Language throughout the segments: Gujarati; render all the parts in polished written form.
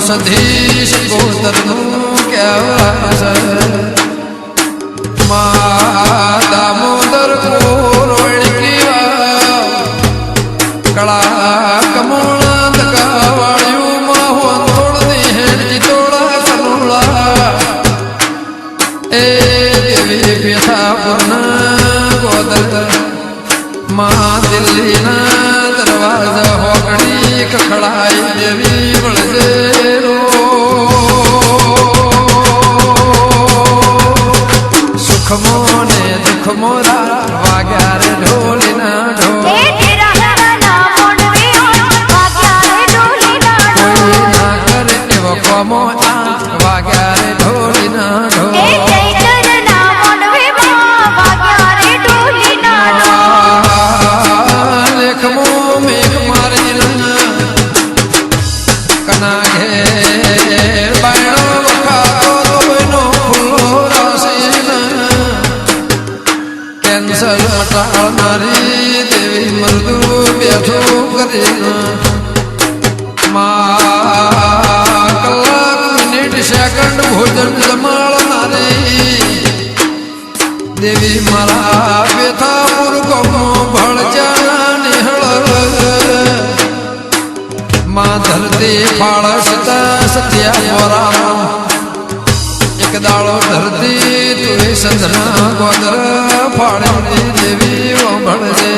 સધીશ ગોતરનું કહેવાય દામોદર કળા કમોણા દકાવાળ્યું માહોન તોડની હેણજી તોડા કનુળા એ દેવી પેથાપુરના ગોદર દિલ્હીના દરવાજા હોકડી કખડાઈ દેવી વળજે સુખમો ને દુઃખમો વાગ્યા રે ઢોલીના ઢોલ કોઈ ના કરે એવો કોમો વાગ્યા રે ઢોલીના ઢોલ મટાળનારી દેવી મરદુ બેઠો કરીને કલાક મિનિટ સેકન્ડ ભોજન જમાડનારી દેવી મારા બેથાપુર ગમો ભળજા નિહળ માં ધરતી ફાળ સતા સત્યા મોરામાં એક દાળો ધરતી તુએ સંધના ગોદર ફાળે દેવી ઓભળજે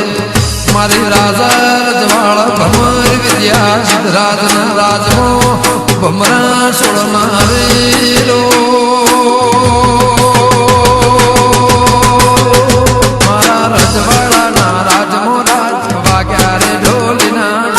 મારી રાજા રજવાળ ભમર વિદ્યા સિદ્ધરાજના રાજમો ભમરા સોળનારી લો મારા રજવાળાના રાજમો રાજ વાગ્યા રે ઢોલીના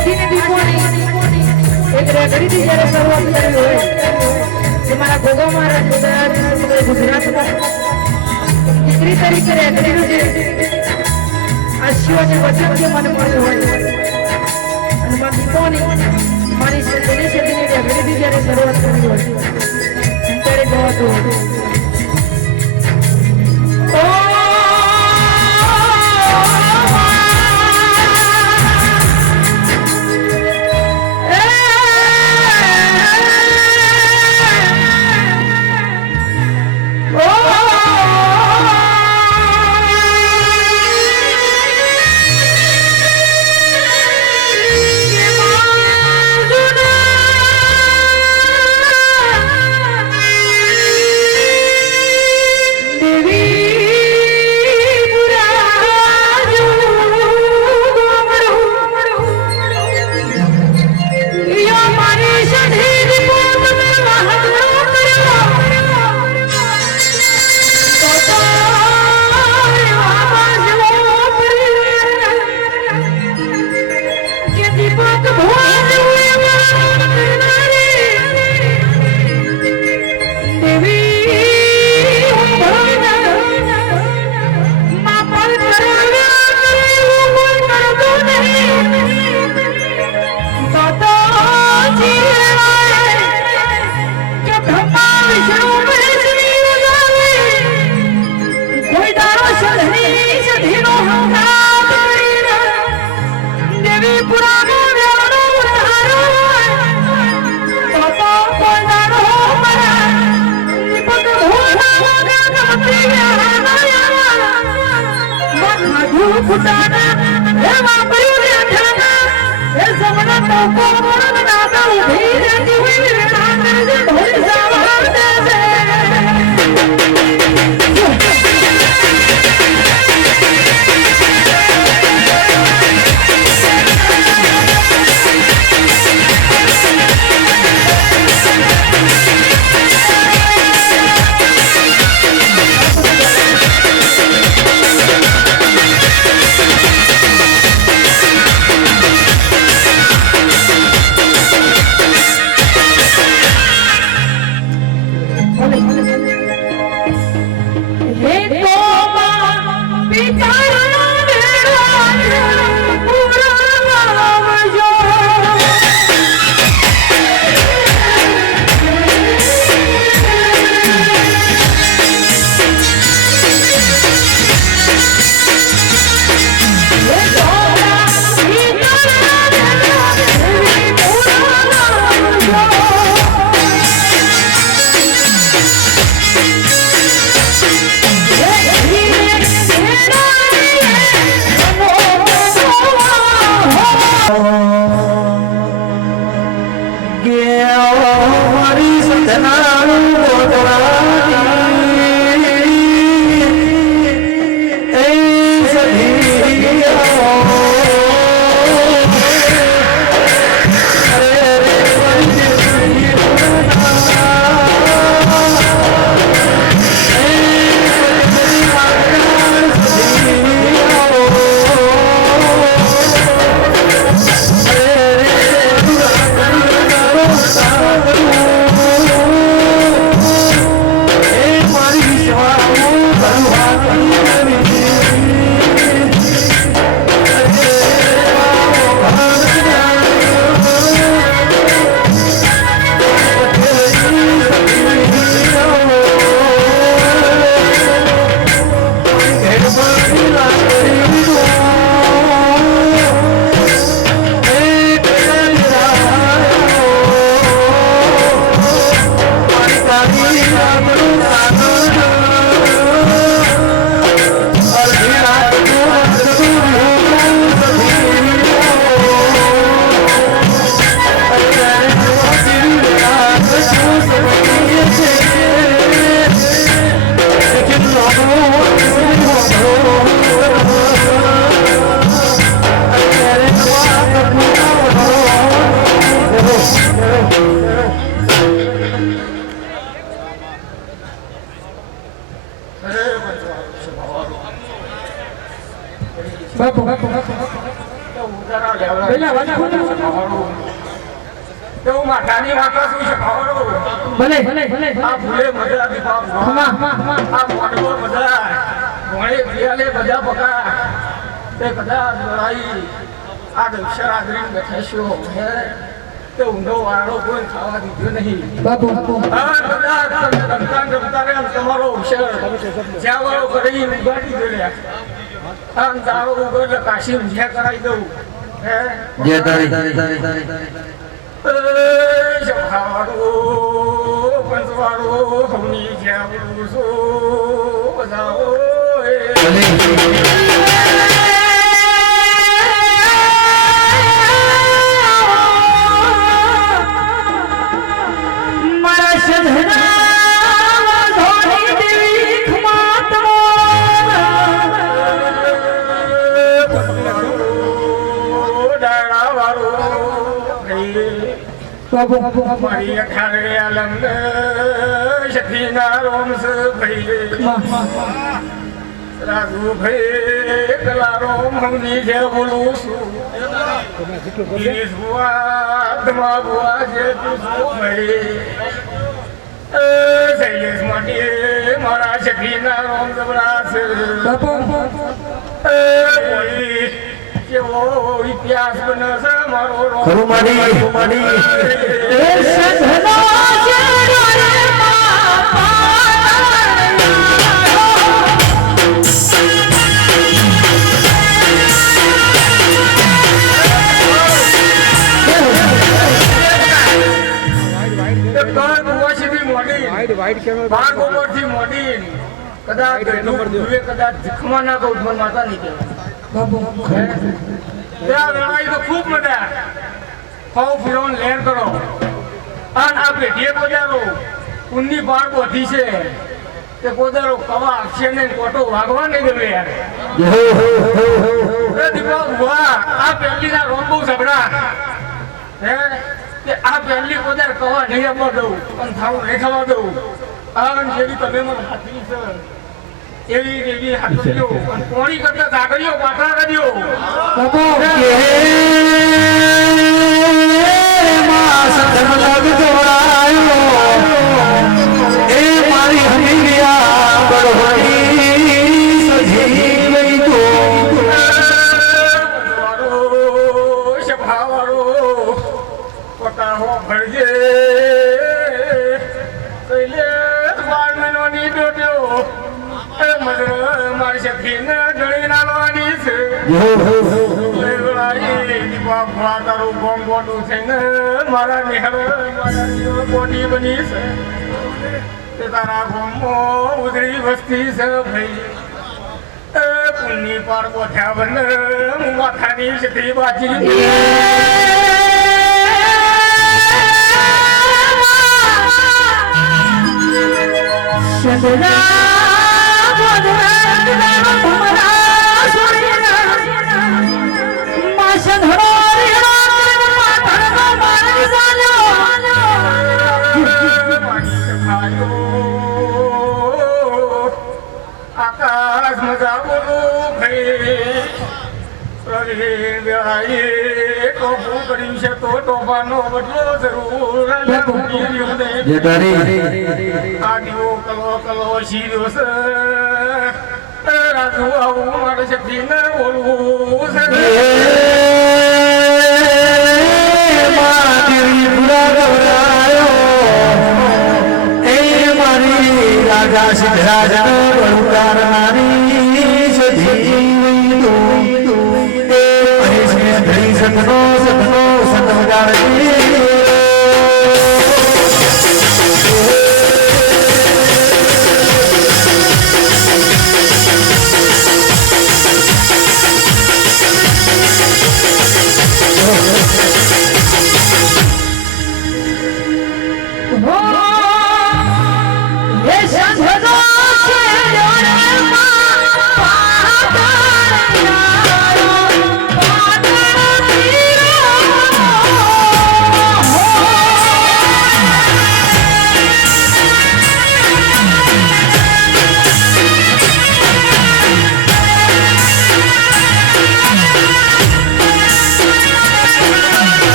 આજથી દીપોની એક રેગડીથી જ્યારે શરૂઆત કરી હોય કે મારા ગોગા મહારાજ ગુજરાતમાં દીકરી તરીકે રેગડીનું જે આશીર્વાદ વચન જે મને મળ્યું હોય અને મારા દીપોની મારી સદીની રેગડીથી જ્યારે શરૂઆત કરી હોય ત્યારે ગવાતું હતું જરા લેવડા પેલા વાજા એવું માતાની વાતો શું છે ખબર ભલે ભલે ભલે આ ભૂલે મજા દીપા હમા આ મોટો મજા ઘોડે ભિયાલે બધા પકા તે કદાચ લડાઈ આ દક્ષર આદરી બેઠેશો હે તે ઊંધો વાળો કોઈ ખાવા દીધો નહીં બાપુ આ બધા રમતા રે તમારો અવસર જ્યાં વાળો કરી ઉગાડી દે રે આમ તારો ઉગડ કાશી જ્યાં કરાવી દઉં હે જે તારી જવાડો પંચવાડો હમની જ્યાં સો બજાવો મારી અખારે આલમ શક્તિના રોમસ ભાઈ રાજુ ભાઈ કલારો મમની જે બોલું છું આત્મા બુઆ જે તું ભાઈ શૈલેષ માટે મારા શક્તિના રોમ જબરાસ કેવો ઇતિહાસ બને છે મારો ખરું માડી કદાચ જીખમાં ના કહું માતા નહીં કહેવાય લડાઈ તો ખૂબ મજા ખાવ ફિરોન લેર કરો અને આ પેઢીએ કોદારો ઊનની બાળ બોધી છે તે કોદારો કવા આપશે ને કોટો વાગવા નહીં દેવે યાર દીપા ભુવા આ પહેલી ના રોમ બહુ સબડા હે કે આ પહેલી કોદાર કવા નહીં આપવા દઉં અને થાવું નહીં થવા દઉં આ જેવી તમે મને હાથી છે એવી એવી હાથીઓ અને કોણી કરતા જાગરીઓ પાછા કર્યો મારા નિહર મારા બોડી બની છે તે તારા ગોમો ઉજળી વસ્તી છે ભાઈ પુણ્ય પાર બોધ્યા બન માથાની છત્રી બાજી આકાશ મજા બોલું ભાઈ ટોપું કર્યું છે તો ટોપાનો બદલો જરૂર આડિયો કલો કલો શીર્યો છે રાજુ આવું મારે શક્તિ ને બોલવું રાજા સિદ્ધરાજ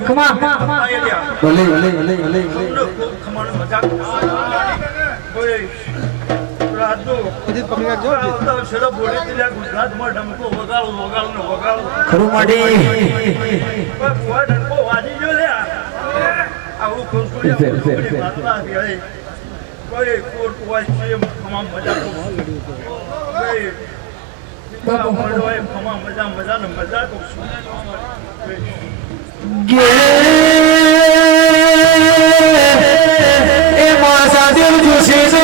ખમા ભલે ભલે ભલે ભલે ખમાનો મજાક ઓય ગુજરાતમાં ડંકો વગાડો ખરું માડી ડંકો વાજી ગયો લે આવું કોઈ કોર્ટ હોય છે તમામ મજા મજા એ માસા દેવ જોશે તો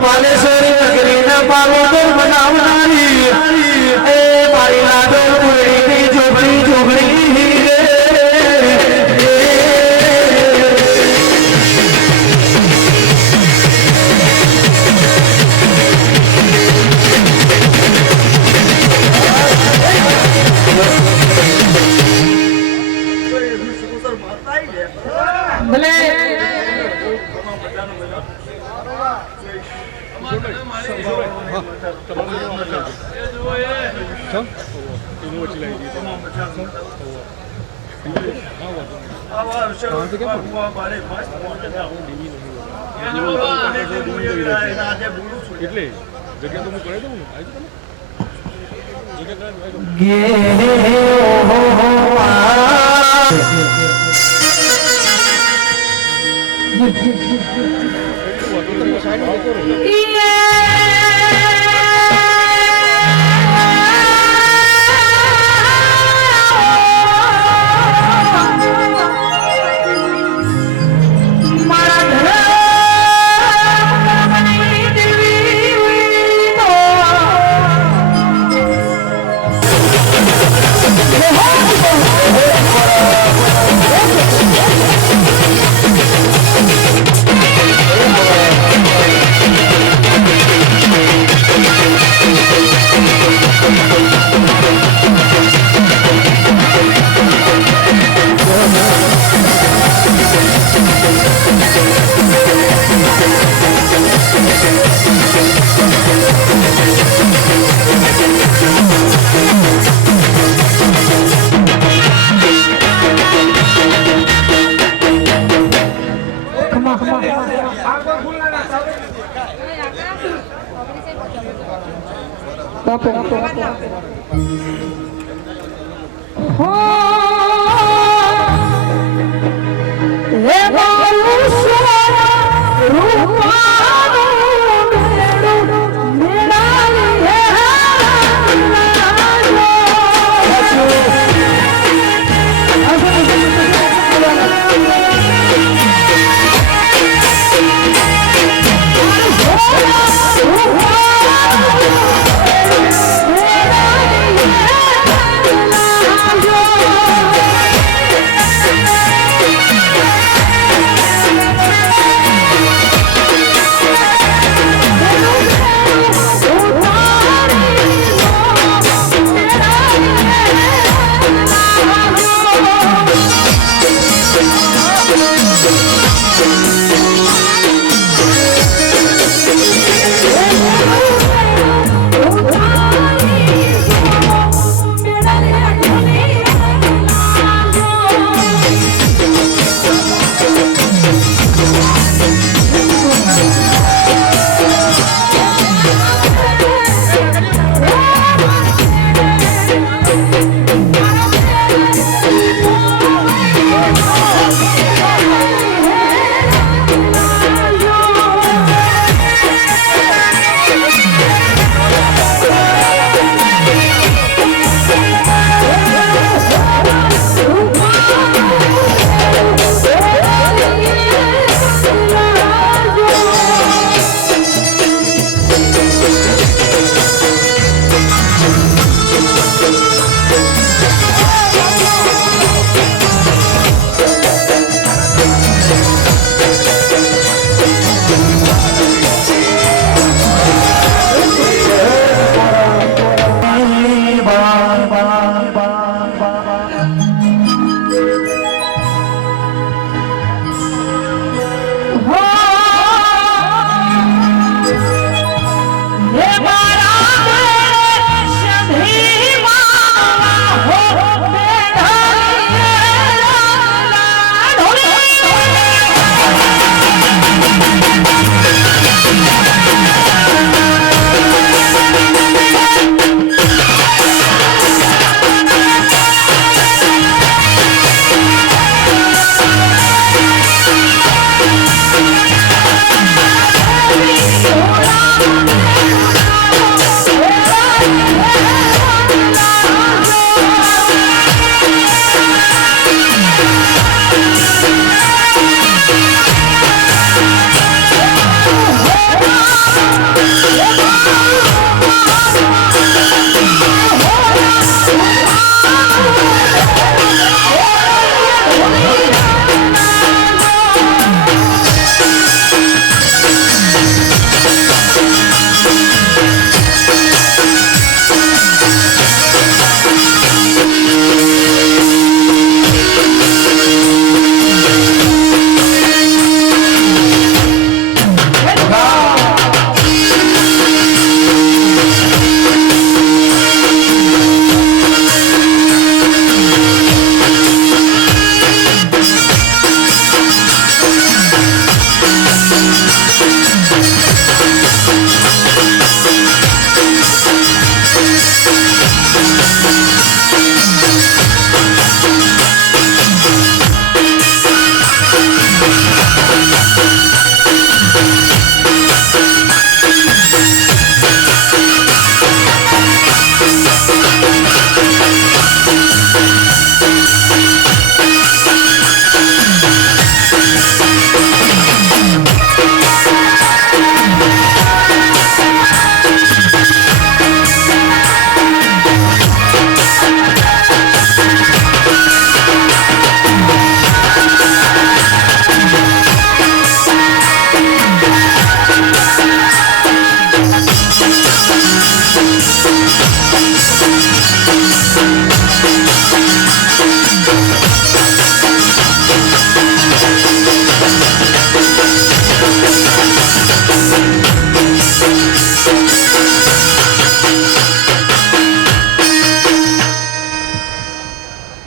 પાલેશ્વરી નગરીના પાલોદર બનાવનારી એ મારી લાડો મુરડીની જોગણી જોગણી ભલે એટલે જગ્યા તો હું કરાવી દઉં ને Oh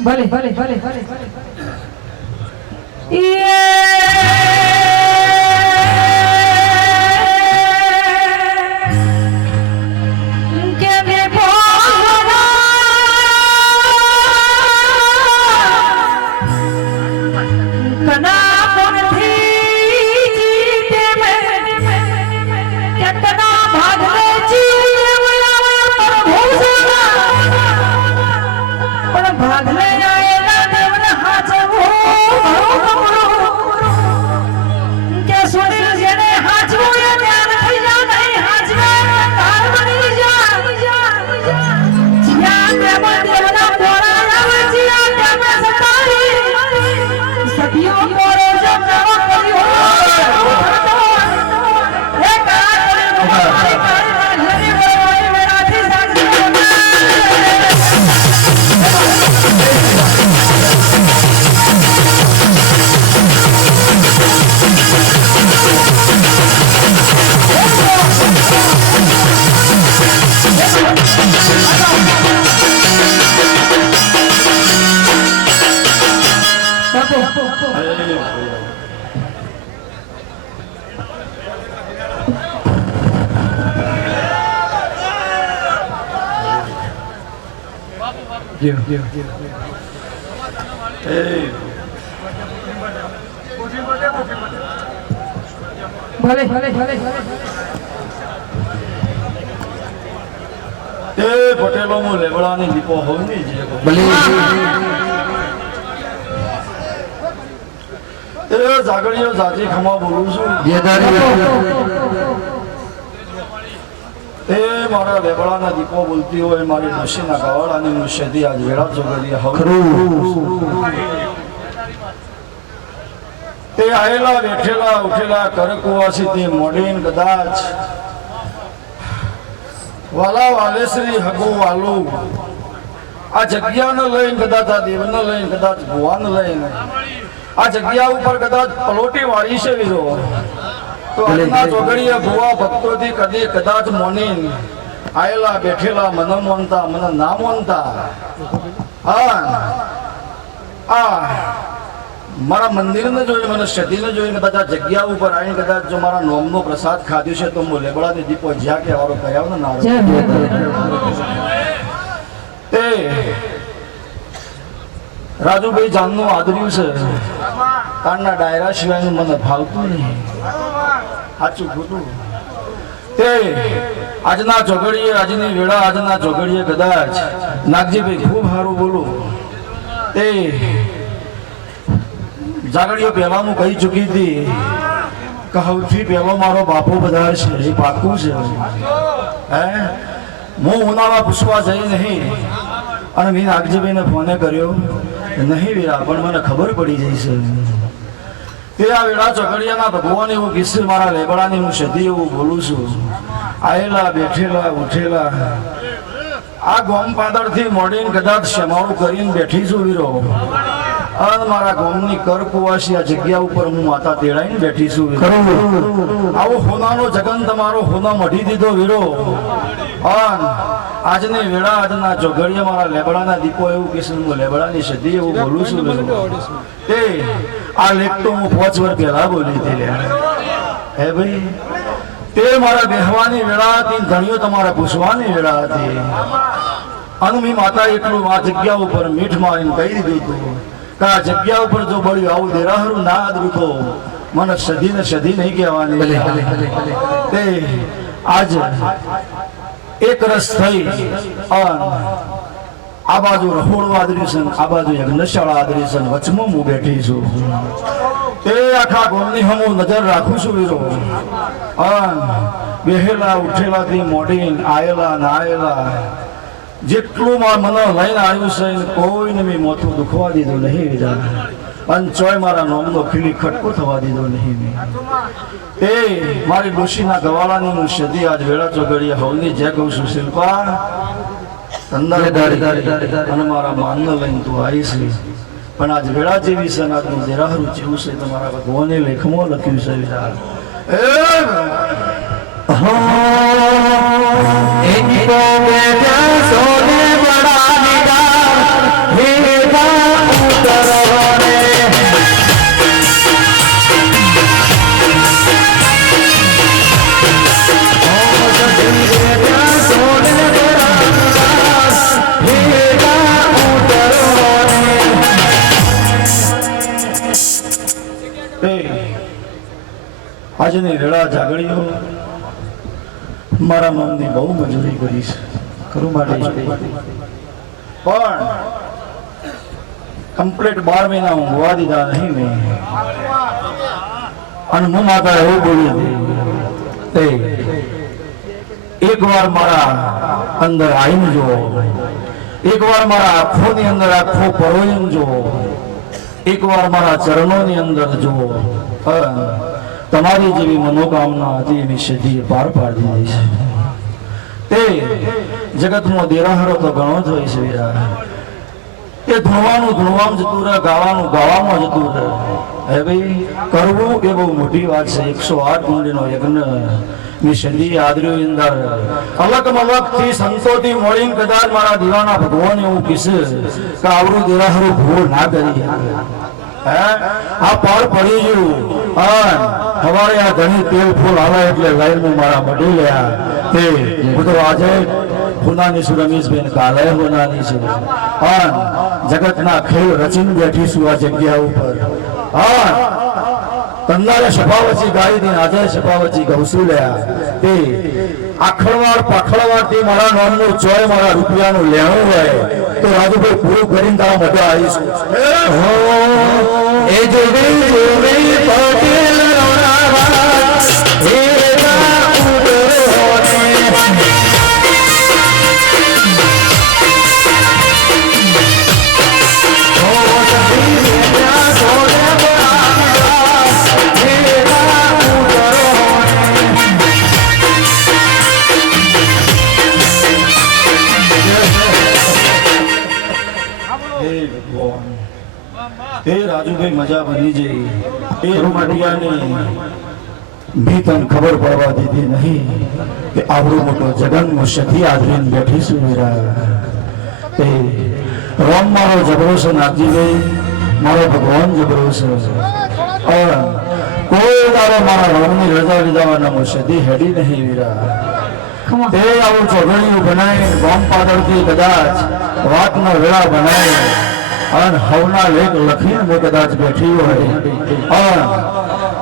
ભલે ભલે ભલે ભલે ભલે ભલે ભલે ભલે એ પટેલો મુ લેવડાની દીપો હોની જે એ જાગડીઓ જાજી ખમા બોલું છું એ મારા લેવડાના દીપો બોલતી હોય મારી નશીના ગવાળાની હું શેદી આજ વેળા જોગડી હવે તે આયેલા બેઠેલા ઉઠેલા કરકુવાસી તે મોડીન કદાચ વાલા વાલેશ્રી હગુ વાલુ આ જગ્યાને લઈને કદાચ આ દેવને લઈને કદાચ ભુવાને લઈને આ જગ્યા ઉપર કદાચ પલોટી વાળી છે વીરો તો આજના ચોગડીએ ભુવા ભક્તોથી કદી કદાચ મોની આયેલા બેઠેલા મને મોનતા મને ના મોનતા આ મારા મંદિરને જોઈ મને સતીને જોઈ કદાચ આ જગ્યા ઉપર આવીને કદાચ જો મારા નોમનો પ્રસાદ ખાધ્યો છે તો હું લેબડાની દીપો જ્યાં કે વાળો કહેવાય ને નારો તે રાજુભાઈ જાનનું આદર્યું છે તારના ડાયરા સિવાયનું મને ભાવતું નહીં સાચું ખોટું તે આજના ચોગડીએ આજની વેળા આજના ચોગડીએ કદાચ નાગજીભાઈ ખૂબ સારું બોલું તે જાગડીઓ પહેલા હું કહી ચૂકી હતી કે સૌથી પહેલો મારો બાપો બધા છે એ પાકું છે હે હું ઉનાળા પૂછવા જઈ નહીં અને મેં નાગજીભાઈને ફોને કર્યો નહીં વીરા પણ મને ખબર પડી જાય છે તે આ વેળા ચોકડિયાના ભગવાન એવું કિસ્સે મારા લેબડાની હું સદી એવું બોલું છું આયેલા બેઠેલા ઉઠેલા આ ગોમ પાદરથી મોડીને કદાચ શમાળું કરીને બેઠી છું વીરો અને મારા ગામની કરકુવાસી આ જગ્યા ઉપર હું માતા તેડાઈને બેઠી છું આવો હોનાનો જગન તમારો હોના મઢી દીધો વીરો આજની વેળા આજના ચોઘડિયા મારા લેબડાના દીપો એવું કે હું લેબડાની સદી એવું બોલું છું તે આ લેખ તો હું 5 વર્ષ પહેલા બોલી હતી હે ભાઈ તે મારા બેહવાની વેળા હતી ધણીઓ તમારા પૂછવાની વેળા હતી અને મેં માતા એટલું આ જગ્યા ઉપર મીઠ મારીને કહી દીધું હતું કે આ જગ્યા ઉપર જો બળ્યું આવું દેરાહરું ના આદરું તો મને સધી ને સધી નહીં કહેવાની તે આજ એક રસ થઈ આ બાજુ રહોડું આદર્યું છે આ બાજુ યજ્ઞશાળા આદરી છે વચમાં હું બેઠી છું તે આખા ગોમની હું નજર રાખું છું વીરો બેહેલા ઉઠેલાથી મોડીને આયેલા ના આયેલા જેટલું મને લઈને આવ્યું છે કોઈને મેં મોથું દુખવા દીધું નહીં વીરા અને ચોય મારા નોમનો ખીલી ખટકો થવા દીધો નહીં મેં તે મારી ડોશીના ગવાળાની હું સદી આજ વેળા ચોગડીએ હવની જય કહું છું શિલ્પા અને મારા માનને લઈને તું આવી છે પણ આજ વેળા જેવી છે આજનું દેરાહરું જેવું છે તમારા ભગવાને લેખમાં લખ્યું છે વીરા इनको बेटा सोने बड़ा निगाह આજની રેડા જાગણીઓ મારા મનની બહુ મજૂરી કરી છે ખરું માટે પણ કમ્પ્લીટ 12 મહિના ઊંઘવા દીધા નહીં મેં અને હું માતા એવું બોલી તે એકવાર મારા અંદર આવીને જો એકવાર મારા આંખોની અંદર આંખો પરોઈને જો એકવાર મારા ચરણોની અંદર જો તમારી જેવી મનોકામના હતી એની સિદ્ધિ પાર પાડી દીધી છે તે જગતનો દેરાહારો તો ઘણો જ હોય છે વીરા એ ધૂણવાનું ધૂણવામાં જતું રહે ગાવાનું ગાવામાં જતું રહે હે ભાઈ કરવું એ બહુ મોટી વાત છે 108 કુંડીનો યજ્ઞ ની સિદ્ધિ આદર્યો અંદર અલગ મલકથી સંતોથી મળીને કદાચ મારા દીવાના ભગવાન એવું કીશે કે આવરું દેરાહારું ભૂલ ના કરી આ પાર પડી ગયું હવારે આ ઘણી તેલ ફૂલ આવે એટલે લાઈન મારા મઢી લ્યા તે બધું આજે હોનાની છું રમેશબેન કાલે હોનાની છે જગતના ખેલ રચીને બેઠીશું આ જગ્યા ઉપર તંદારે શફાવચી ગાઈ દી આજે શફાવચી ગૌસુ લ્યા તે આખડવાર પાખડવાર થી મારા નામનું ચોય મારા રૂપિયાનું લેણું હોય તો રાજુભાઈ પૂરું કરીને તારા મજા આવીશું એ જોવે જોવે પટેલ એ રાજુભાઈ મજા બની જઈ એ રૂમાટિયાની ભીતન ખબર પડવા દીધી નહીં કે આવડું મોટો જગનનો સખી આદરીને બેઠીશું વીરા એ રોમ મારો જબરો છે નાગજીભાઈ મારો ભગવાન જબરો છે કોઈ તારો મારા રોમની રજા લીધાવાના સદી હેડી નહીં વીરા તે આવું ચોગણીયું બનાવી બોમ પાદળથી કદાચ વાતનો વેળા બનાવી અને હવના લેખ લખીને મેં કદાચ બેઠી હોય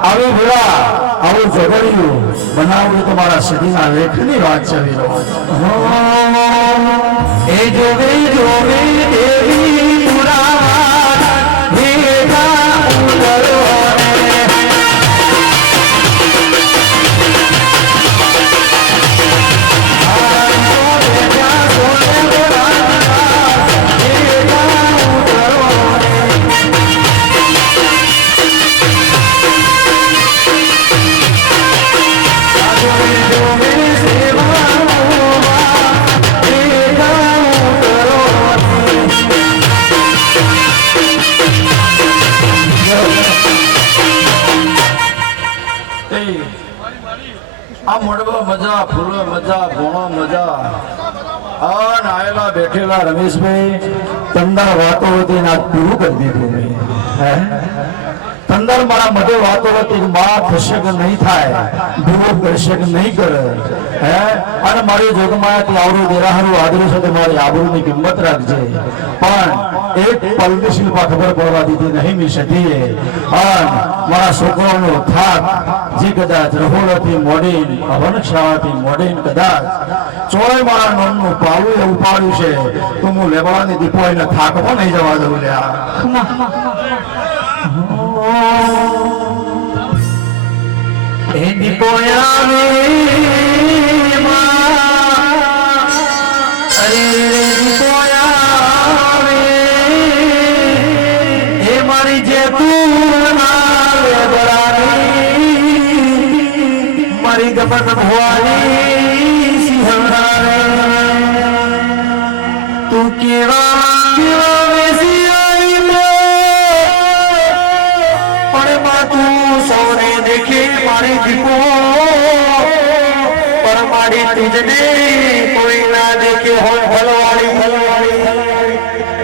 આવી વેળા આવું ચોગણીયું બનાવવું તો મારા સદીના લેખની વાત છે વીરો એ જોવે જોવે દેવી પુરા ભેગા ઉતરો આ મળવા મજા ફૂલો મજા ભોણો મજા આયેલા બેઠેલા રમેશભાઈ તંદર વાતો હતી ને પૂરું કરી દીધું હે તંદર મારા મધે વાતો હતી માં થશે કે નહીં થાય પૂરું કરશે કે નહીં કરે હે અને મારી જોગમાયાથી આવડું દેરાહારું આદર્યું છે તો મારી આબરૂની કિંમત રાખજે પણ એક પલની શિલ્પા ખબર પડવા દીધી નહીં મી સતીએ મારા છોકરાઓનો થાક જે કદાચ રહોડાથી મોડીન અવનક્ષાવાથી મોડીન કદાચ ચોય મારા નામનું પાવું એવું પાડ્યું છે તો હું લેવાવાની દીપો એને થાકમાં નહીં જવા દઉં લ્યા એ દીપો આવે અરે દીપો આવે એ મારી જે તું મારી ગમન ભવાની સિંહરારે તું કેવા કેવા વેસી આવી પણ માં તું સૌને દેખે મારી દીપો પણ મારી તુજને કોઈ ના દેખે હોય ભલવાળી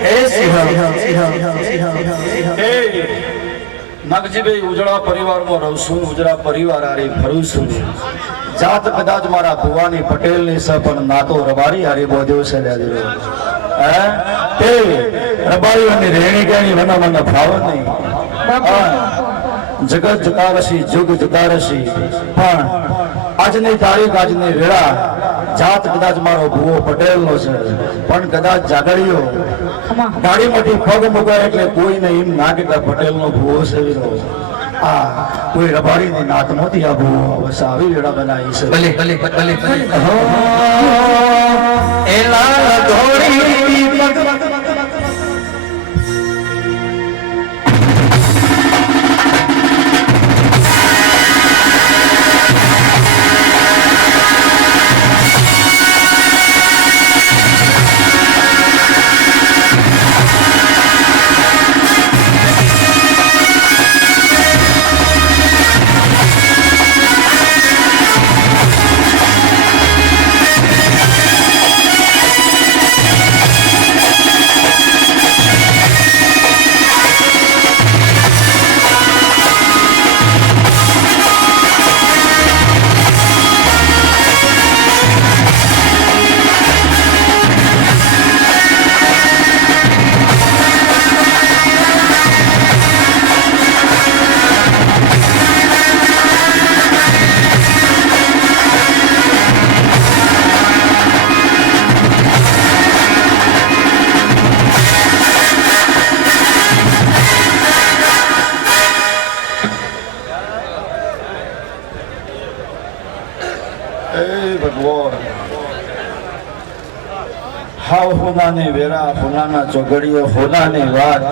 હે સિંહ નાગજીભાઈ ઉજળા પરિવારમાં રહું છું ઉજળા પરિવાર આરી ફરું છું જાત કદાચ મારા ભુવાની પટેલની છે પણ નાતો રબારી હારી બોધ્યો છે હે તે રબારીઓની રેણી કેણી મને મને ભાવ નહીં જગત જતા રસી જુગ જતા રસી પણ આજની તારીખ આજની વેળા જાત કદાચ મારો ભૂવો પટેલનો છે પણ કદાચ જાગડીઓ ગાડી મોટી પગ મુકાય એટલે કોઈને એમ ના કે પટેલનો ભૂવો છે આ કોઈ રબારીની નાત નહોતી આ ભૂવો બસ આવી વેળા બનાવી છે ભલે ભલે ભલે ભલે એલા ધોળી હાવ ફૂનાની વેરા ફૂનાના ચોગડીઓ ફૂનાની વાત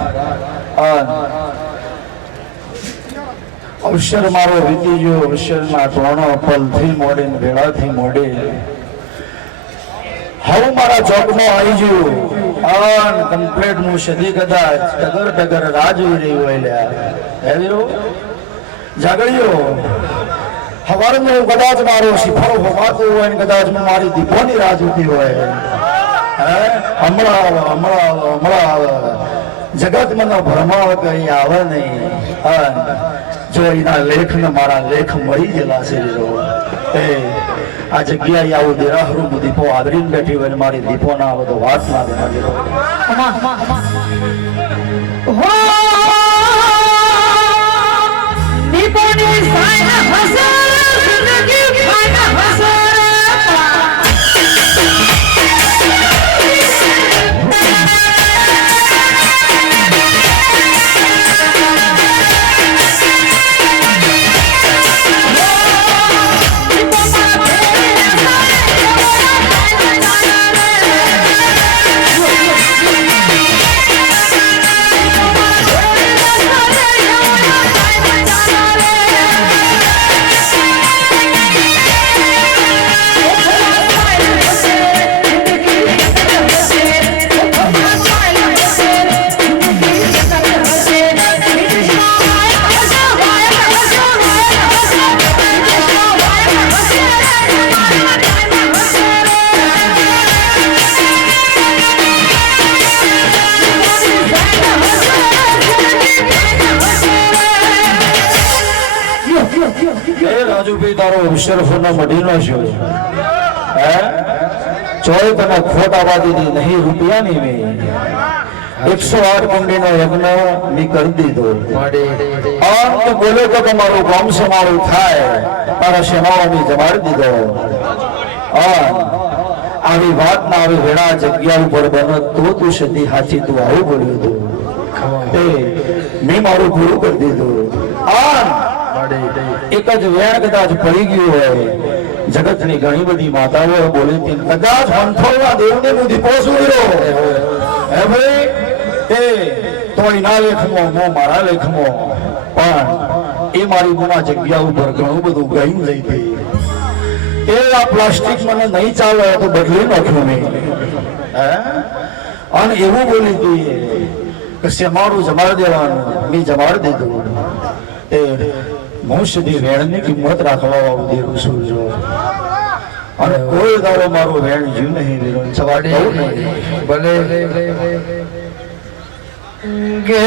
અવસર મારો વીતી ગયો અવસરના ટોણો પલથી મોડે ને વેળાથી મોડે હવે મારા ચોકમાં આવી ગયું અન કમ્પ્લેટ નું સદી કદાચ ટગર ટગર રાહ જોઈ રહી હોય લ્યા હે વીરો જાગડીઓ હવારનું હું કદાચ મારો શિફારો હોવાતો હોય ને કદાચ હું મારી દીપોની રાહ જોતી હોય હમણાં જગત મને ભરમાવ કઈ આવે નહીં જો એના લેખ ને મારા લેખ મળી ગયેલા છે આ જગ્યાએ આવું દેરાહરું દીપો આદરીને બેઠી હોય ને મારી દીપો ના આવે તો વાત ના બને દીપોની સાય હસે જિંદગી ખાના હસે તારો અવસરફોનો મઢીનો છો હે ચોય તને ખોટ આવાદી નહીં રૂપિયાની મેં 108 કુંડીનો યજ્ઞ મેં કરી દીધો આમ તો બોલે તો તમારું ગામ સમારું થાય તારા સેનાઓ મેં જમાડી દીધો આવી વાત ના આવી વેળા જગ્યા ઉપર બનો તો તું સદી હાચી તું આવું બોલ્યું હતું મેં મારું પૂરું કરી દીધું એક જ વેણ કદાચ પડી ગયું હોય જગતની ઘણી બધી માતાઓ બોલી કદાચ વંથોળના દેવને હું દીપો સુર્યો હે ભાઈ એ તો એના લેખમાં હું મારા લેખમાં પણ એ મારી ગુના જગ્યા ઉપર ઘણું બધું ગયું લઈ ગઈ એ આ પ્લાસ્ટિક મને નહીં ચાલે તો બદલી નાખ્યું મેં અને એવું બોલી દઈએ કે મારું જમાડી દેવાનું મેં જમાડી દીધું એ હું સુધી વેણની કિંમત રાખવા આવું છું જો અને કોઈ દાડો મારો વેણ જીવ નહીં લીધો સવારે ભલે ગે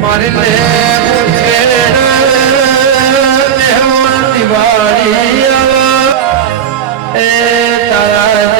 મારી દિવાળી એ તારા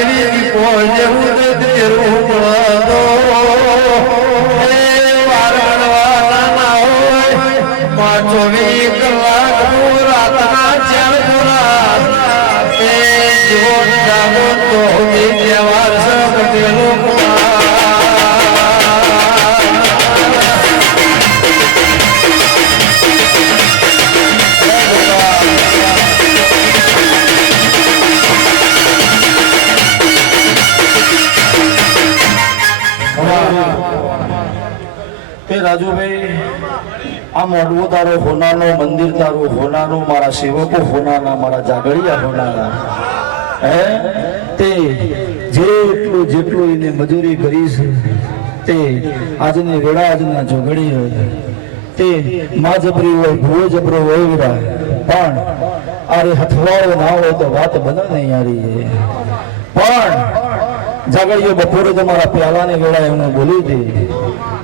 દેવી દીપો જેવું તેરું મળો વારણવાના હોય 24 કલાક રાતના 4 પૂરા એ જીવન જાગો તો તહેવાર છે પટેલો રાજુભાઈ આ મોડવો તારો હોનાનો મંદિર તારો હોનાનો મારા સેવકો હોનાના મારા જાગડિયા હોનાના હે તે જેટલું એને મજૂરી કરી છે તે આજની વેળા આજના જોગડી હોય તે મા જબરી હોય ભૂવો જબરો હોય પણ આરે હથવાળો ના હોય તો વાત બને નહીં યારી પણ જાગડીઓ બપોરે તમારા પ્યાલાની વેળા એમને બોલી દે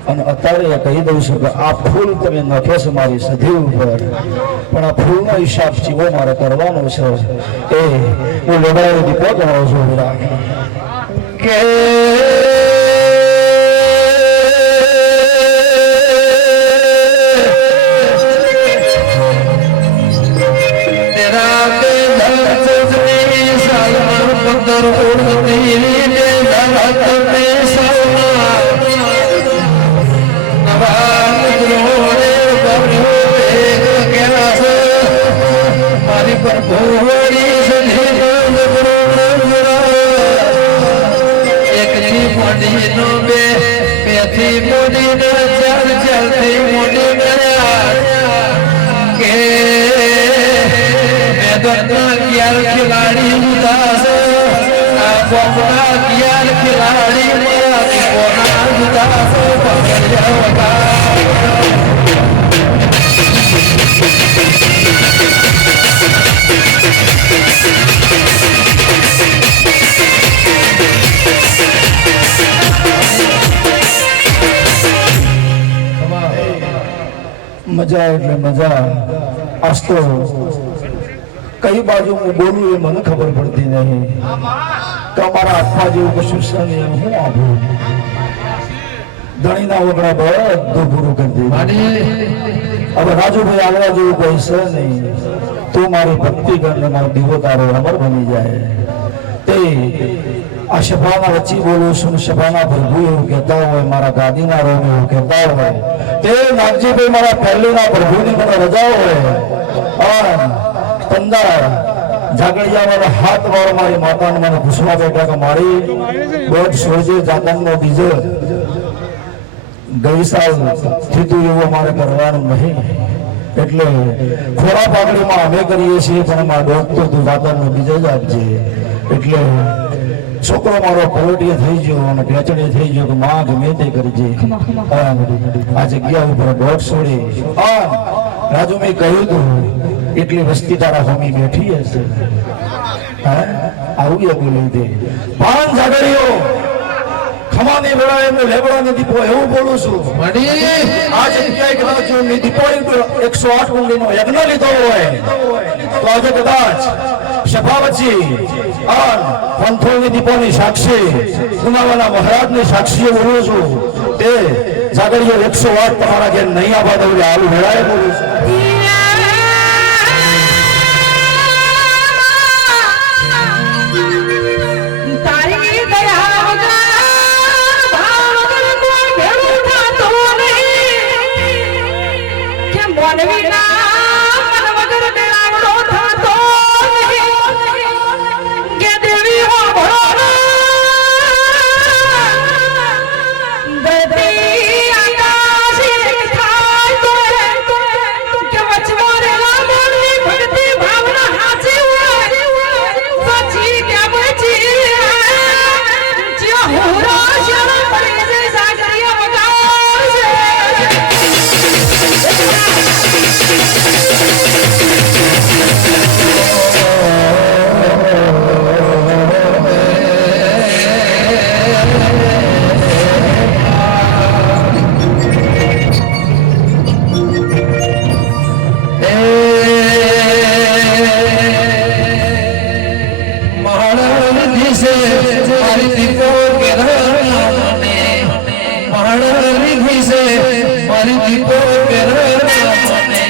અને અત્યારે કહી દઉં છું કે આ ફૂલ તમે નાખે છે મારી સધી ઉપર પણ આ ફૂલનો હિસાબ ચીવો મારે કરવાનો છે એ હું લડાઈ દીપો ગણો છું કે खिलाड़ी उदास खिलाड़ी उदास મજા એટલે મજા આજ તો કઈ બાજુ હું બોલું એ મને ખબર પડતી નહીં તો અમારા હાથમાં જેવું કશું છે નહીં હું આપું ધણીના વગડા બધું પૂરું કરી દે હવે રાજુભાઈ આવવા જેવું કોઈ છે નહીં તું મારી ભક્તિ કરીને મારો દીવો તારો અમર બની જાય તે આ સભાના વચ્ચે બોલું છું સભાના પ્રભુ એવું કહેતા હોય મારા ગાદીના રોગ એવું કહેતા હોય તે નાગજીભાઈ મારા પહેલીના પ્રભુની મને રજા હોય 15 જાગડિયા વાળા હાથ વાળો મારી માતાને મને પૂછવા બેઠા કે મારી દોઢ સોજે જાગનનો બીજો ગઈ સાલ થીતું એવું મારે કરવાનું નહીં એટલે ખોરા પાઘડીમાં અમે કરીએ છીએ પણ મારા દોઢ તો તું જાગનનો બીજો જ આપજે એટલે છોકરો મારો પલોટીએ થઈ ગયો અને ઢેચડીએ થઈ ગયો કે માં ગમે તે કરજે આ જગ્યા ઉપર દોઢ છોડી રાજુ મેં કહ્યું હતું એટલી વસ્તી તારા હોમી બેઠી હશે આવું એ બોલી દે પાન જાગડીઓ ખમાની વેળા એમને લેબડા દીપો એવું બોલું છું આ જગ્યાએ કદાચ દીપો 108 કુંડીનો યજ્ઞ લીધો હોય તો આજે કદાચ સભાવચી પંથોની દીપોની સાક્ષી ગુનાવાના મહારાજની સાક્ષીઓ બોલું છું તે જાગડીઓ 108 તમારા ઘેર નહીં આવા દઉં આવું વેળાએ બોલું છું દીપો કેરા મને માણ લીધી છે મારી દીપો કેરા મને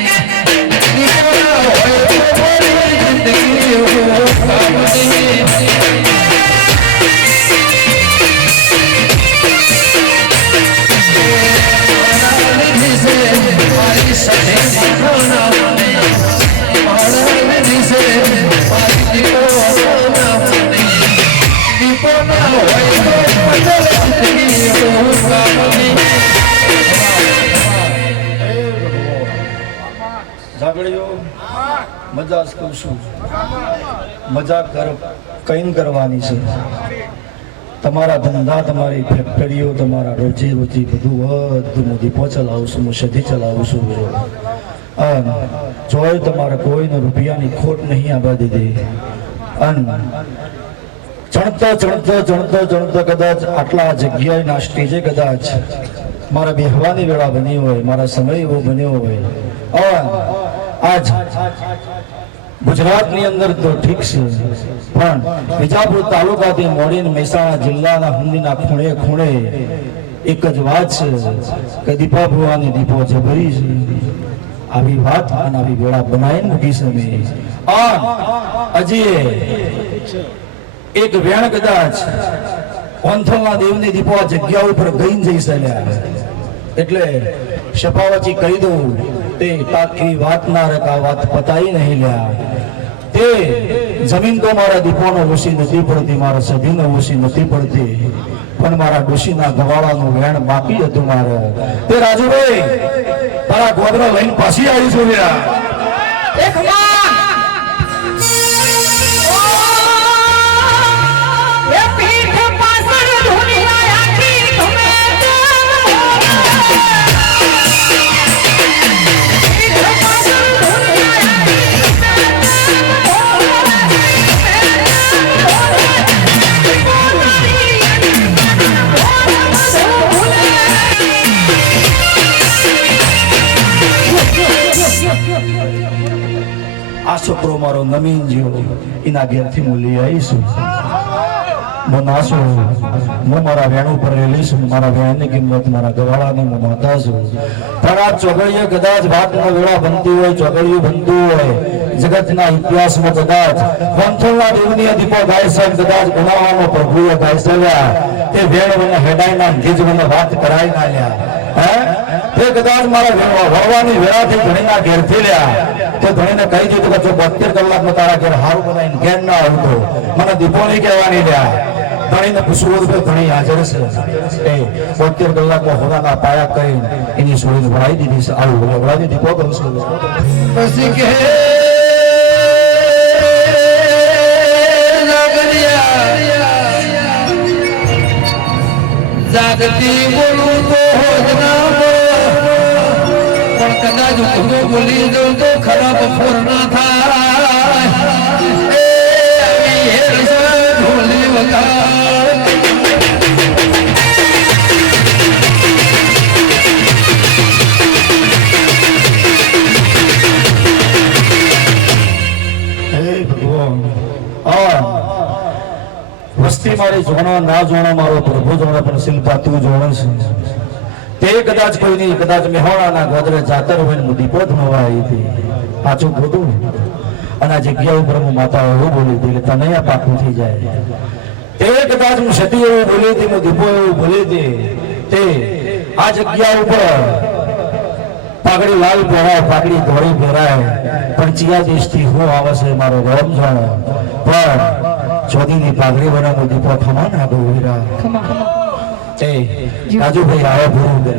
દીપો ના હોય તો મારી જિંદગી કામ નહીં મારી સાથે ના મને માણ લીધી છે મારી દીપો ના મને દીપો ના હોય તો જિંદગી કામ નહીં ઝાગડીઓ મજાક કરું છું મજાક કઈ કરવાની છે તમારા ધંધા તમારી ફેક્ટરીઓ તમારા રોજી રોજી બધું દીપો ચલાવું છું હું સધી ચલાવું છું અને જોઈ તમારે કોઈને રૂપિયાની ખોટ નહીં આવવા દીધી અને ચણતો કદાચ આટલા જગ્યાએ ના સ્ટેજે કદાચ મારા બેહવાની વેળા બની હોય મારા સમય એવો બન્યો હોય આજ ગુજરાતની અંદર તો ઠીક છે પણ વિજાપુર તાલુકાથી મોડીને મહેસાણા જિલ્લાના હુંડીના ખૂણે ખૂણે એક જ વાત છે કે દીપા ભુવાની દીપો જબરી છે આવી વાત અને આવી વેળા બનાવીને મૂકી છે મેં હજી એક વેણ કદાચ ઓંથલના દેવની દીપો આ જગ્યા ઉપર ગઈ જઈ શક્યા એટલે શફાવતી કહી દઉં તે તાકી વાત ના રકા વાત પતાઈ નહીં લ્યા તે જમીન તો મારા દીપોનો ઓછી નથી પડતી મારા સધીનો ઓછી નથી પડતી પણ મારા ડોશીના ગવાળાનું વેણ બાકી હતું મારે તે રાજુભાઈ તારા ગોદરા લઈને પાછી આવી છું લ્યા એક વાર એ પીઠ પાછળ દુનિયા આખી તમે આ છોકરો મારો નમીન જીવ એના ઘેરથી હું લઈ આવીશું હું નાશું હું મારા વેણ ઉપર લઈશું મારા વેણની કિંમત મારા ગવાળાની હું માતા છું પણ આ ચોગડીએ કદાચ વાતનો વેળા બનતી હોય ચોગડીઓ બનતું હોય જગતના ઇતિહાસમાં કદાચ વંથલના દેવની દીપો ગાય છે કદાચ ગુનાવાનો પ્રભુએ ગાય છે તે વેણ મને હેડાઈના ગીજ મને વાત કરાઈ ના લ્યા હે તે કદાચ મારા વળવાની વેળાથી ધણીના ઘેરથી લ્યા તો ધણીને કહી દીધું કે જો 72 કલાકમાં તારા ઘેર હારું બનાવીને ઘેર ના આવતો મને દીપો નહીં કહેવાની લ્યા ધણીને પૂછવું તો ધણી હાજર છે એ 72 કલાકમાં હોનાના પાયા કરી એની છોડીને ભરાઈ દીધી છે આવું વળવાની દીપો કહું છું પછી કે જાગતી બોલું તો હોજના પણ કદાચ હું બોલી દઉં તો ખરાબ ફોર ના થાય ઢોલી વગાડ વસ્તી મારી જોણો ના જોણો મારો પ્રભુ જોણો પણ શિલ્પા તું જોણો છે તે કદાચ કોઈ નહીં કદાચ મેહોણાના ગોદરે જાતર હોય ને દીપો થવા આવી હતી પાછું ખોટું અને આ જગ્યા ઉપર હું માતા એવું બોલી હતી કે તને આ પાકું થઈ જાય તે કદાચ હું સતી એવું બોલી હતી હું દીપો એવું બોલી હતી તે આ જગ્યા ઉપર પાઘડી લાલ પહેરાય પાઘડી ધોળી પહેરાય પણ ચિયા દેશથી હું આવે છે મારો રોમ જાણો પણ ચોદીની પાઘડી બનાવો દીપો ખમા ના ગોવીરા એ રાજુભાઈ આવો પૂરું કરે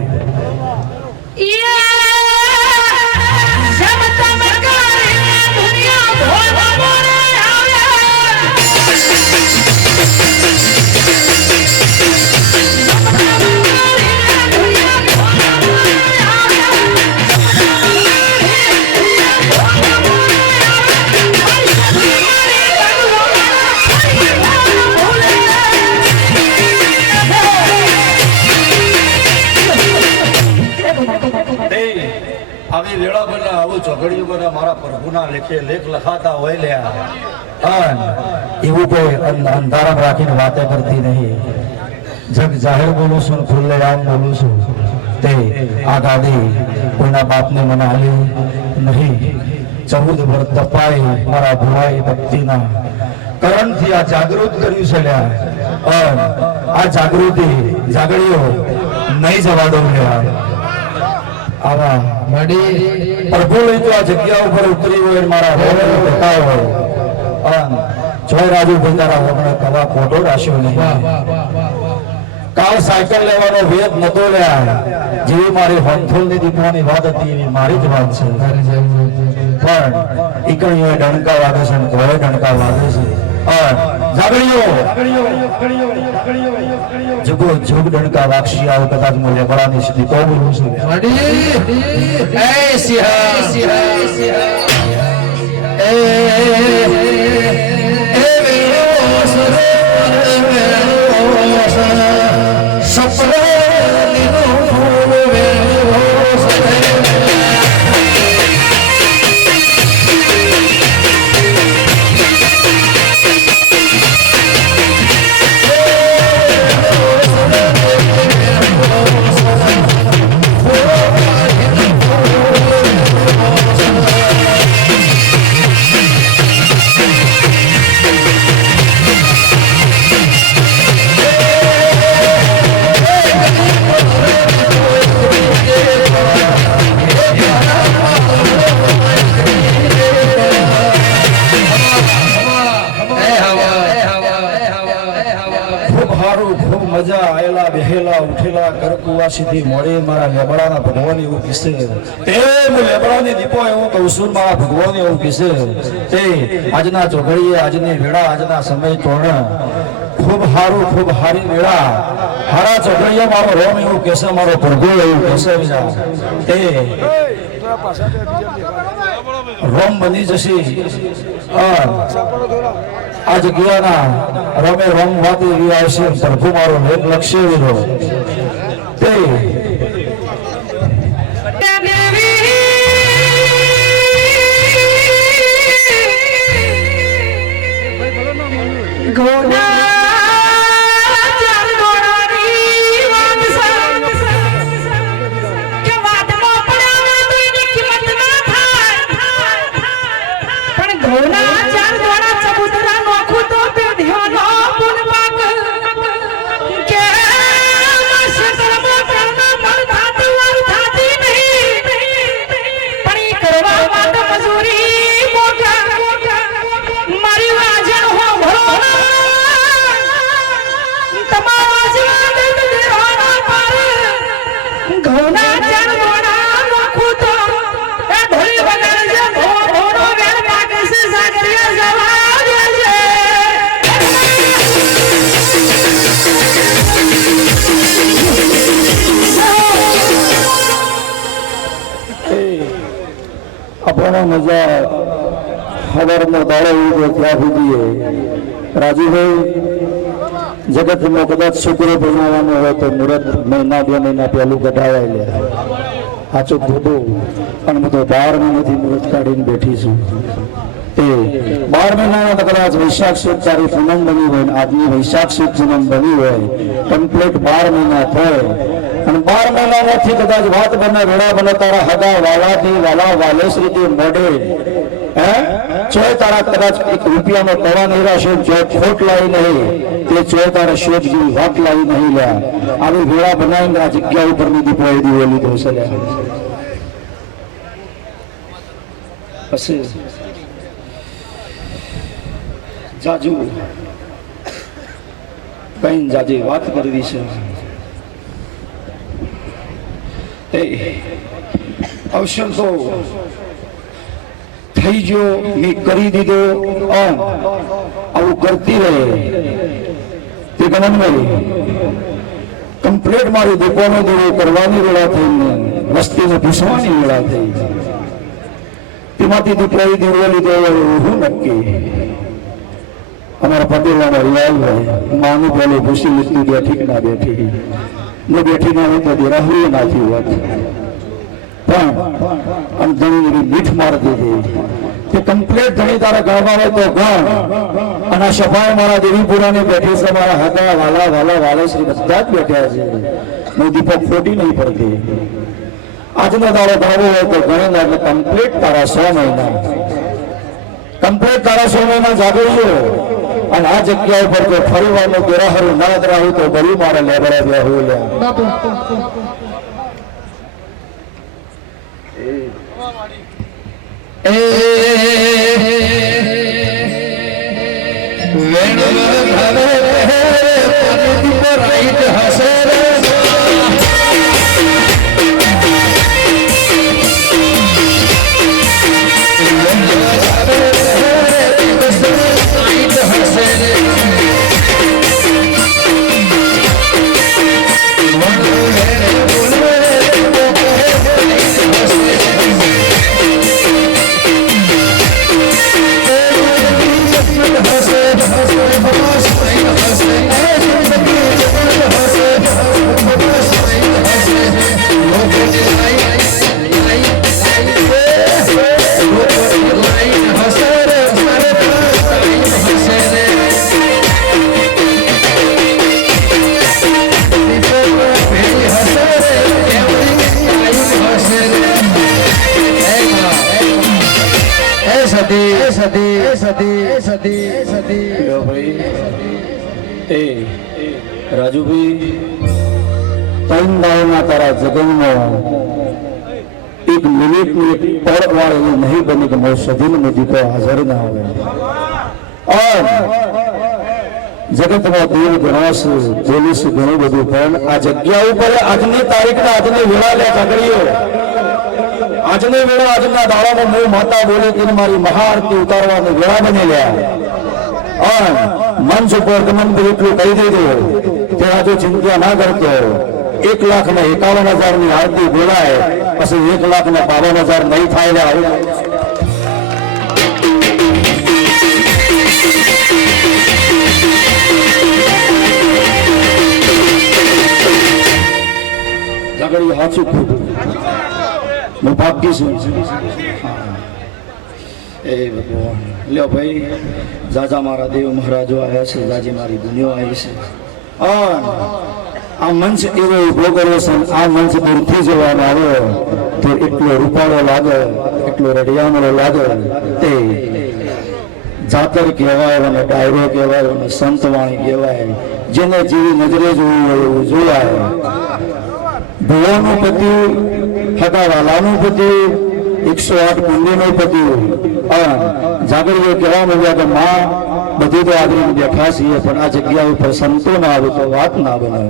આવી વેળા બને આવું ચોઘડિયું બને મારા પ્રભુના લેખે લેખ લખાતા હોય લ્યા એવું કોઈ અંધારામાં રાખીને વાતે કરતી નહીં. જગ જાહેર બોલું છું, ખુલ્લે આમ બોલું છું. તે આ ગાદી કોઈના બાપને મને આલી નહીં. 14 વર્ષ તપાઈ મારા ભુવાઈ ભક્તિના કરણથી આ જાગૃત કર્યું છે લ્યા. આ જાગૃતિ જાગડીઓ નહીં જવા દઉં લ્યા. આવા પ્રભુ લઈ તો આ જગ્યા ઉપર ઉતરી હોય ને મારા બતાવ હોય જોઈ રાજુ ભંડારા આપણે કવા ખોટો રાખ્યો નહીં. કાલ સાયકલ લેવાનો વેદ નતો લ્યા. જેવી મારી હોનથોલની દીપવાની વાત હતી એવી મારી જ વાત છે. પણ ઈકણીઓ ડણકા વાગે છે ને કોઈ ડણકા વાગે છે. જાગડીઓ જગો જગ ડણકા વાક્ષી આવ કદાચ હું લેબડાની સીધી તો બોલું છું. એ સિંહા એ ઉઠેલા કરકુવા સીધી મોડે મારા લેબડાના ભગવાન એવું કીસે તે હું લેબડાની દીપો એવું કહું છું. મારા ભગવાન એવું કીસે તે આજના ચોઘડીએ આજની વેળા આજના સમય તોરણ ખૂબ હારું ખૂબ હારી વેળા હારા ચોઘડીએ મારો રોમ એવું કહેશે મારો પ્રભુ એવું કહેશે તે રોમ બની જશે. આ જગ્યાના રમે રમ વાતી એવી આવશે. પ્રભુ મારો એક લક્ષ્ય વિરો તે આપણને મજા હવારનો દાડો ઉભો ત્યાં સુધી રાજુભાઈ જગતમાં કદાચ છોકરો બનાવવાનો હોય તો મુહૂર્ત મહિના 2 મહિના પહેલું કઢાવાય લે. સાચું ખોટું પણ હું તો 12 મહિનાથી મુહૂર્ત કાઢીને બેઠી છું. તે 12 મહિનામાં તો કદાચ વૈશાખ સુદ તારી પૂનમ બની હોય આજની વૈશાખ સુદ પૂનમ બની હોય કમ્પ્લીટ 12 મહિના થાય અને 12 મહિનામાંથી કદાચ વાત બને વેળા બને તારા હદા વાલાથી વાલા વાલેશ્રીથી મોઢે ચોય તારા કદાચ 1 રૂપિયાનો તવા નહીં રહેશે જો ખોટ લાવી નહીં તે ચોય તારા શેઠ જેવી વાત લાવી નહીં લ્યા. આવી વેળા બનાવીને આ જગ્યા ઉપરની દીપોએ દીવો લીધો છે લ્યા. પછી જાજુ કઈ જાજી વાત કરવી છે. અવસર તો થઈ ગયો મેં કરી દીધો આવું કરતી રહે તે ગમન કમ્પ્લેટ મારી દીપોનો દેવો કરવાની વેળા થઈ વસ્તીને પૂછવાની વેળા થઈ તેમાંથી દીપોએ દેવો લીધો હું નક્કી અમારા પટેલાનો લાલ માનું પેલું ભૂસી લીધું બેઠી ના બેઠી ને બેઠી ના હોય તો દેરાહરી નાખી હોત પણ અંધણી મીઠ મારતી હતી કે કમ્પ્લીટ ધણી તારા ગણવા હોય તો ગણ. અને આ સભાએ મારા દેવીપુરાની બેઠી છે, મારા હતા વાલા વાલા વાલેશ્રી બધા જ બેઠ્યા છે. હું દીપક ખોટી નહીં પડતી. આજનો તારો ગણવો હોય તો ગણી એટલે કમ્પ્લીટ તારા 100 મહિના, કમ્પ્લીટ તારા 100 મહિના જાગરીઓ. અને આ જગ્યા ઉપર જો ફરી વાર ગેરાહરું ના રહું તો બળી મારે લેબડા બેહું લે. રાજુભાઈ, ત્રણ દાવના તારા જગનમાં એક મિનિટની એક પળ વાર એવું નહીં બની કે મારું સદીન દીપો હાજર ના આવે. જગતમાં દેવ ગણાશ જોલીશ ઘણું બધું, પણ આ જગ્યા ઉપર આજની તારીખના આજની વેળા લે કાગડીઓ, આજની વેળા આજના દાડામાં હું માતા બોલી તેને મારી મહાઆરતી ઉતારવાની વેળા બની ગયા. મંચ ઉપર તમને એટલું કહી દીધું ત્યાં જો ચિંતા ના કરતો. 1,51,000 ની આરતી બોલાય પછી 1,52,000 નહીં થાય. જાગડી હાચું ખોટું હું ભાગી છું. એ ભગવાન લ્યો ભાઈ, જાજા મારા દેવ મહારાજો આવ્યા છે, જાજી મારી દુનિયા આવી છે. આ મંચ એવો ઉભો કર્યો છે, આ મંચ દૂરથી જોવામાં આવ્યો તો એટલો રૂપાળો લાગે, એટલો રડિયામણો લાગે. તે જાતર કહેવાય અને ડાયરો કહેવાય અને સંતવાણી કહેવાય. જેને જેવી નજરે જોવું હોય એવું જોવાય. ભુવાનું પતિ, હગાવાલાનું પતિ, 108 પુણ્યનો પતિ. જાગરીઓ કહેવા માંડ્યા કે માં બધી તો આગળ બેઠા છીએ, પણ આ જગ્યા ઉપર સંતો ના આવે તો વાત ના બને.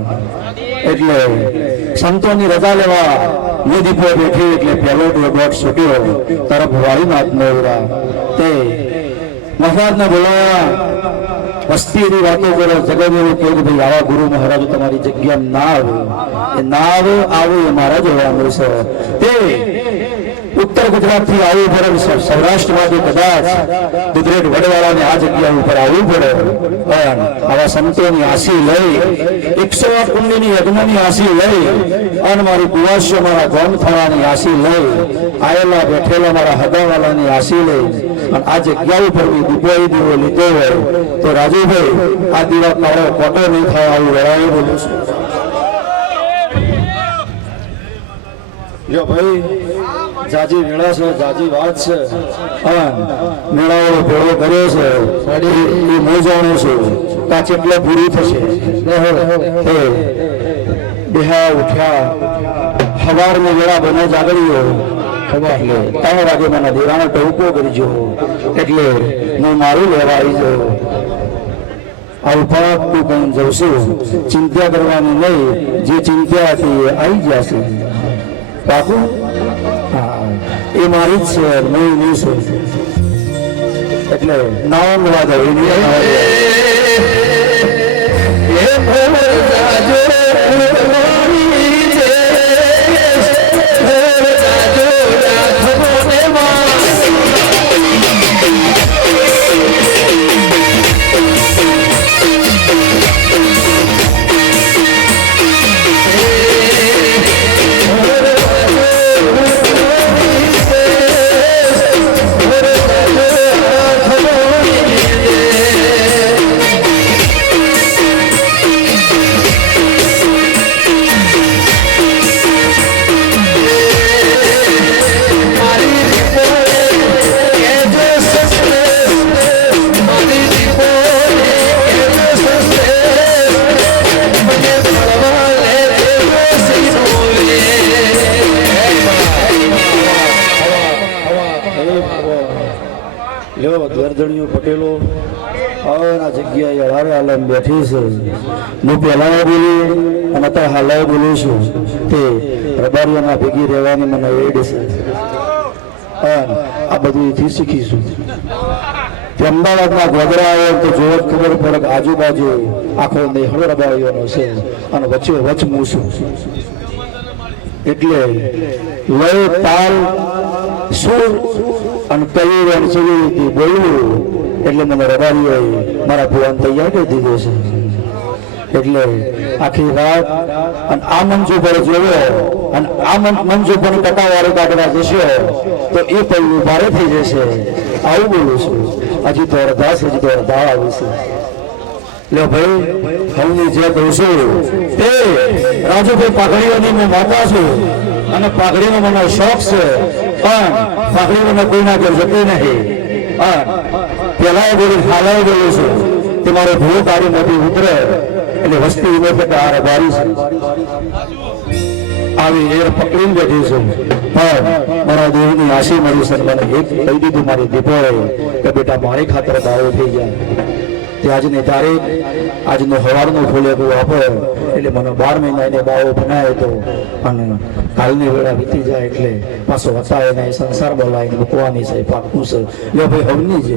એટલે સંતોની રજા લેવા દીપો બેઠી એટલે પહેલો ડોટ છૂટ્યો તરફ વાળીનાથ નવરા. તે મહારાજને બોલાયા, વસ્તીની વાતો કરો. જગત એવું કહ્યું ભાઈ આવા ગુરુ મહારાજ તમારી જગ્યા ના આવે, એ ના આવે આવે એ મારા જોવાનું છે. તે ઉત્તર ગુજરાત થી આવવું પડે, સૌરાષ્ટ્ર માંથી કદાચ દુધરેટ વડવાળાને આ જગ્યા ઉપર આવવું પડે. આવા સંતોની આશી લઈ, 108 પુણ્યની યજ્ઞની આશી લઈ અને મારી કુવાસીઓ મારા ગોમ થવાની આશી લઈ, આયેલા બેઠેલા મારા હગાવાલાની આશી લઈ અને આ જગ્યા ઉપર દીપોઈ દીવો લીધો હોય તો રાજુભાઈ આ દીવા કાળો કોટો નહીં થાય આવું વળાવી બોલું છું. જો ભાઈ જાજી વેળા છે, જાજી વાત છે. મેળાવાળો ભેળો કર્યો છે એ મોજાણો છું કાચ એટલે પૂરી થશે. બેહા ઉઠ્યા સવારની વેળા બને જાગરીઓ એટલે 3 વાગે મને દેવાનો ટહુકો કરજો એટલે હું મારું લેવા આવી જાઉં. આવું પાકું કઈ જઉં છું, ચિંતા કરવાની નહીં, જે ચિંતા હતી એ આવી જશે. પાકું? હા, એ મારી જ છે, હું નહીં છું. એટલે નાવા મળવા દઉં લ્યો દરજણીઓ પટેલો આ જગ્યાએ હારે આલમ બેઠી છે હું પહેલા બોલી અને અત્યારે હાલ બોલું છું તે રબારીઓના ભેગી રહેવાની મને એડ છે આ બધું એથી શીખીશું તે અમદાવાદમાં ગોધરા આવે તો જોવો જ ખબર પડે કે આજુબાજુ આખો નેહળો રબારીઓનો છે અને વચ્ચે વચ મૂસું એટલે લય તાલ સુર અને કઈ અને કેવી રીતે બોલવું એટલે મને રબારીઓએ મારા ભુવન તૈયાર કરી દીધો છે એટલે આખી રાત અને આ મંચ ઉપર જોયો અને આ મંચ ઉપર ટકાવારી કાઢવા જશો તો એ પહેલું ભારે થઈ જશે આવું બોલું છું હજી તો અરદાસ હજી તો અરદા આવી છે લે ભાઈ હું જે કહું છું તે રાજુભાઈ પાઘડીઓની મેં માતા છું અને પાઘડીનો મને શોખ છે પણ પાઘડી મને કોઈના ઘર જતી નહીં પેલા બોલું હાલાય બોલું છું તે મારો ભૂ તારી મોટી ઉતરે એટલે વસ્તી ઉભો થતા આ રબારી છે આવી એર પકડીને બેઠી છું પણ મારા દેવની આશી મળી છે મને એક કહી દીધું મારી દીપોએ કે બેટા મારી ખાતર દાવો થઈ જાય તે આજની તારીખ આજનો હવારનો ફૂલેકું આપો એટલે મને 12 મહિના એને બાવો બનાવ્યો હતો અને કાલની વેળા વીતી જાય એટલે પાછો હતા એને સંસારમાં લાવીને મૂકવાની છે પાકું છે લે ભાઈ હવની છે